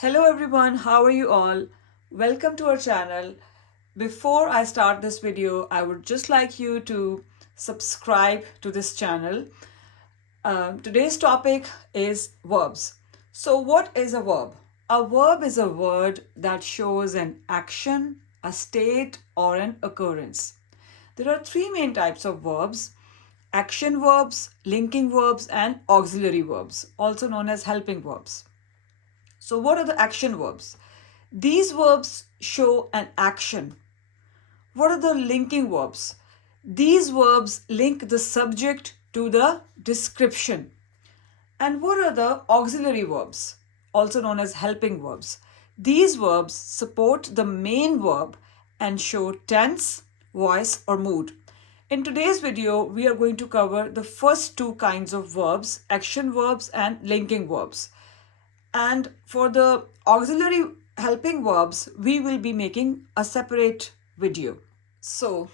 Hello everyone, how are you all? Welcome to our channel. Before I start this video, I would just like you to subscribe to this channel. Today's topic is verbs. So what is a verb? A verb is a word that shows an action, a state, or an occurrence. There are three main types of verbs: action verbs, linking verbs, and auxiliary verbs, also known as helping verbs. So, what are the action verbs? These verbs show an action. What are the linking verbs? These verbs link the subject to the description. And what are the auxiliary verbs, also known as helping verbs? These verbs support the main verb and show tense, voice, or mood. In today's video, we are going to cover the first two kinds of verbs, action verbs and linking verbs. And for the auxiliary helping verbs, we will be making a separate video. So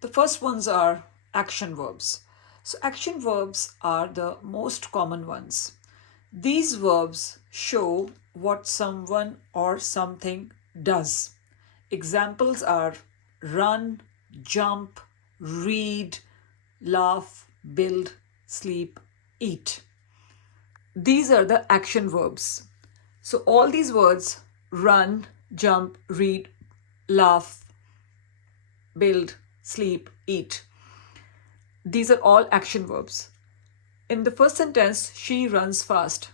the first ones are action verbs. So action verbs are the most common ones. These verbs show what someone or something does. Examples are run, jump, read, laugh, build, sleep, eat. These are the action verbs. So all these words, run, jump, read, laugh, build, sleep, eat, these are all action verbs. In the first sentence, she runs fast.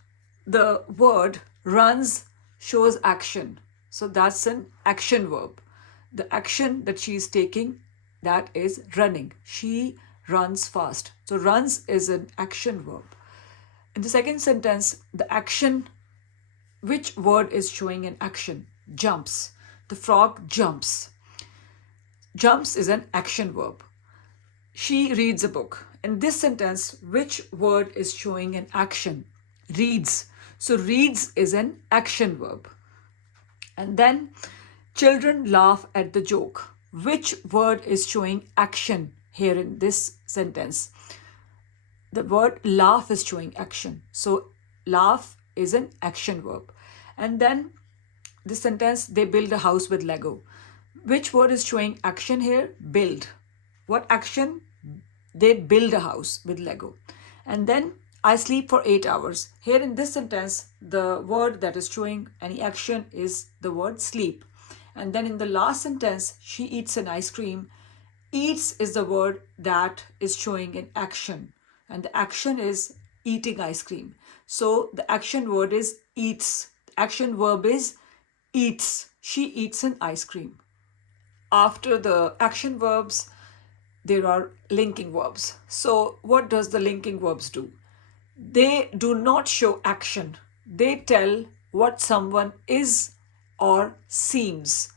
The word runs shows action. So that's an action verb. The action that she is taking, that is running. She runs fast. So runs is an action verb. In the second sentence, the action, which word is showing an action? Jumps. The frog jumps. Jumps is an action verb. She reads a book. In this sentence, which word is showing an action? Reads. So reads is an action verb. And then children laugh at the joke. Which word is showing action here in this sentence? The word laugh is showing action. So laugh is an action verb. And then this sentence, they build a house with Lego. Which word is showing action here? Build. What action? They build a house with Lego. And then I sleep for 8 hours. Here in this sentence, the word that is showing any action is the word sleep. And then in the last sentence, she eats an ice cream. Eats is the word that is showing an action. And the action is eating ice cream. So the action word is eats. The action verb is eats. She eats an ice cream. After the action verbs, there are linking verbs. So what does the linking verbs do? They do not show action. They tell what someone is or seems.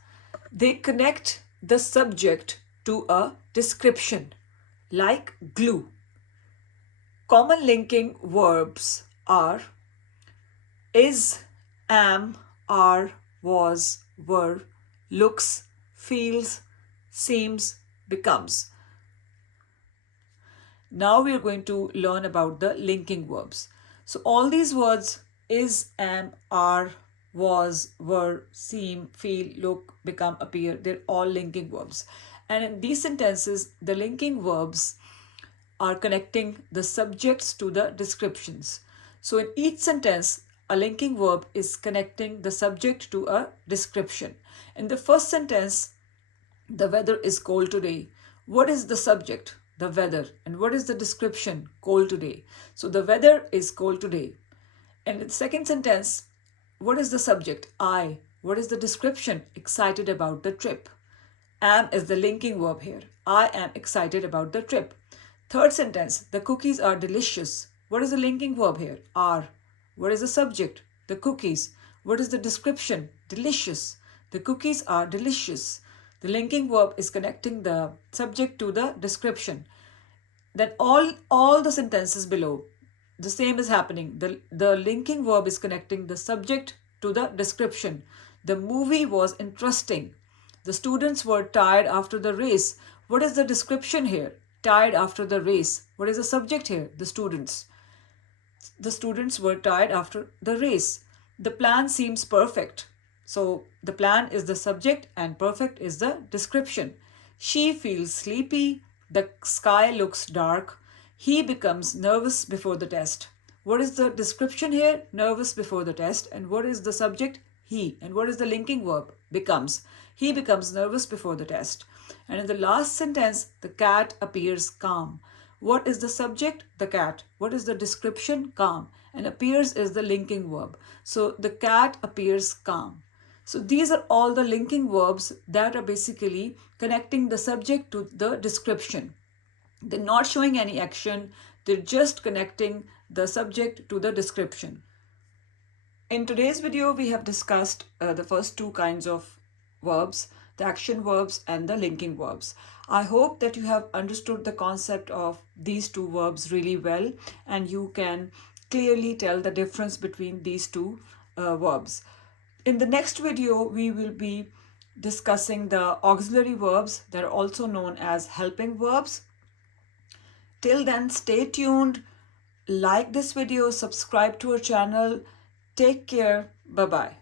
They connect the subject to a description, like glue. Common linking verbs are is, am, are, was, were, looks, feels, seems, becomes. Now we are going to learn about the linking verbs. So all these words, is, am, are, was, were, seem, feel, look, become, appear, they're all linking verbs. And in these sentences, the linking verbs are connecting the subjects to the descriptions. So in each sentence, a linking verb is connecting the subject to a description. In the first sentence, the weather is cold today. What is the subject? The weather. And what is the description? Cold today. So the weather is cold today. And in the second sentence, what is the subject? I. What is the description? Excited about the trip. Am is the linking verb here. I am excited about the trip. Third sentence, the cookies are delicious. What is the linking verb here? Are. What is the subject? The cookies. What is the description? Delicious. The cookies are delicious. The linking verb is connecting the subject to the description. Then all the sentences below, the same is happening. The linking verb is connecting the subject to the description. The movie was interesting. The students were tired after the race. What is the description here? Tired after the race. What is the subject here? The students. The students were tired after the race. The plan seems perfect. So the plan is the subject and perfect is the description. She feels sleepy. The sky looks dark. He becomes nervous before the test. What is the description here? Nervous before the test. And what is the subject? He. And what is the linking verb? Becomes. He becomes nervous before the test. And in the last sentence, the cat appears calm. What is the subject? The cat. What is the description? Calm. And appears is the linking verb. So the cat appears calm. So these are all the linking verbs that are basically connecting the subject to the description. They're not showing any action, they're just connecting the subject to the description. In today's video, we have discussed the first two kinds of verbs, the action verbs and the linking verbs. I hope that you have understood the concept of these two verbs really well and you can clearly tell the difference between these two verbs. In the next video, we will be discussing the auxiliary verbs that are also known as helping verbs. Till then, stay tuned, like this video, subscribe to our channel. Take care. Bye-bye.